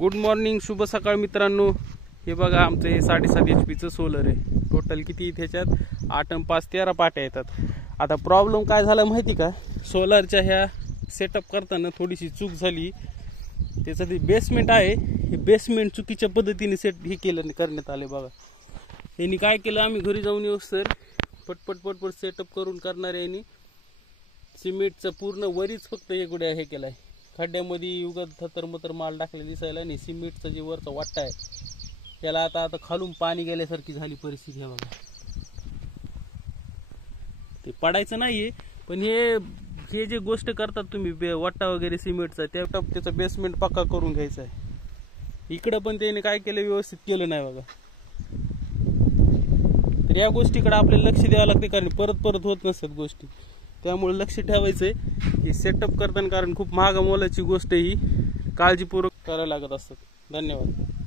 Good morning, शुभ सकाळ मित्रांनो. हे बघा आमचं हे 7.5 HP सोलर आहे. टोटल किती त्याच्यात 8 आणि 5 13 पाट्या येतात. आता प्रॉब्लेम काय झाला माहिती का, सोलरच्या ह्या सेटअप करताना थोडीशी चूक झाली. त्याचं ते बेसमेंट आहे, हे बेसमेंट चुकीच्या पद्धतीने हे करण्यात आले. बघा यांनी काय केलं, आम्ही घरी जाऊन येऊ सर पटपट सेटअप करून करणार आहे. यांनी सिमेंटचं पूर्ण वरीच फक्त एक गुड्या हे केलाय, खड्ड्यामध्ये उगाच थतर माल टाकले दिसायला नाही. सिमेंटचा जे वरचा वाटा आहे त्याला आता खालून पाणी गेल्यासारखी झाली परिस्थिती आहे. बघा ते पडायचं नाहीये, पण हे जे गोष्ट करतात तुम्ही वाटा वगैरे सिमेंटचा, त्याचा बेसमेंट पक्का करून घ्यायचा आहे. इकडं पण त्याने काय केलं, व्यवस्थित केलं नाही बघा. तर या गोष्टीकडे आपल्याला लक्ष द्यावं लागते, कारण परत होत नसतात गोष्टी. त्यामुळे लक्ष ठेवायचंय की सेटअप करताना, कारण खूप महाग मोलाची गोष्ट ही काळजीपूर्वक करायला लागत असतात. धन्यवाद.